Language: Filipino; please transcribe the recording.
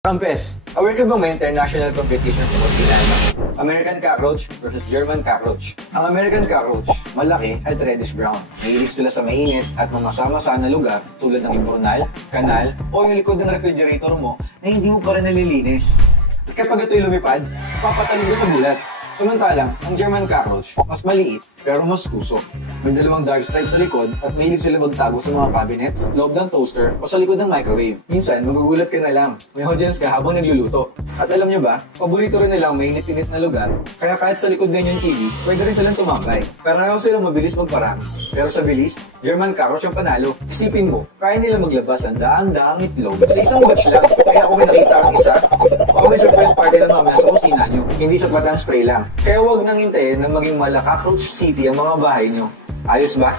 Kampes, aware ka bang may international competition sa kusina? American cockroach versus German cockroach. Ang American cockroach, malaki at reddish brown. Mahilig sila sa mainit at mamasa-masa na lugar tulad ng imbornal, kanal, o yung likod ng refrigerator mo na hindi mo pa rin nalilinis. At kapag ito'y lumipad, papatalog ka sa bulat. Samantalang, ang German cockroach, mas maliit pero mas kusok. May dalawang dark stripes sa likod at mahilig sila magtago sa mga cabinets, loob ng toaster o sa likod ng microwave. Minsan, magugulat ka na lang. May audience ka habang nagluluto. At alam nyo ba, paborito rin nilang mainit-init na lugar, kaya kahit sa likod din yung TV, pwede rin silang tumambay. Pareho silang mabilis magparang. Pero sa bilis, German cockroach ang panalo. Isipin mo, kaya nila maglabas ang daang-daang itlog sa isang batch lang. Kaya kung may nakita ang isa, baka may surprise party na mamaya sa kusina nyo. Hindi sa patang spray lang. Kaya huwag nang hintayin na maging mala cockroach city ang mga bahay nyo. Ayos ba?